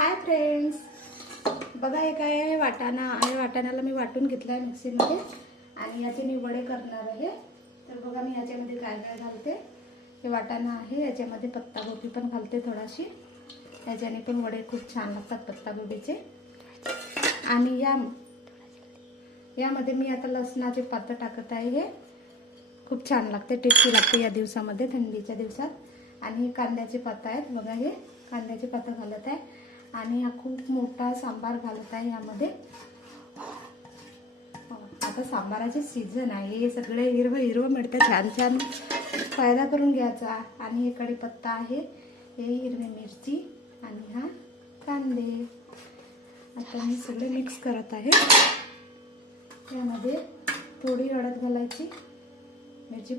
Hi friends, बघा हे काय आहे, वाटाणा आहे. वाटाण्याला मी वाटून घेतला आहे मिक्सीमध्ये आणि याचे मी वडे करणार आहे. तर बघा मी याच्यामध्ये काय काय घालते. हे वाटाणा आहे, याच्यामध्ये पत्तागोबी पण घालते थोडाशी. याच्याने पण वडे खूप छान लागतात पत्तागोबीचे. आणि यामध्ये मी आता लसणाचे पातं टाकत आहे. हे खूप छान लागते, टेस्टी लागते या दिवसामध्ये, थंडीच्या दिवसात. आणि कांद्याचे पातं आहेत बघा, हे कांद्याचे पातं घालत आहे. आणि हा खूप मोठा सांबार घालत आहे यामध्ये. आता सांबाराचे सीझन आहे, हे सगळे हिरवं हिरवं मिळतं, छान छान फायदा करून घ्यायचा. आणि हे कढीपत्ता आहे, हे हिरवी मिरची आणि हा कांदे. आता मी सगळे मिक्स करत आहे. यामध्ये थोडी हळद घालायची, मिरची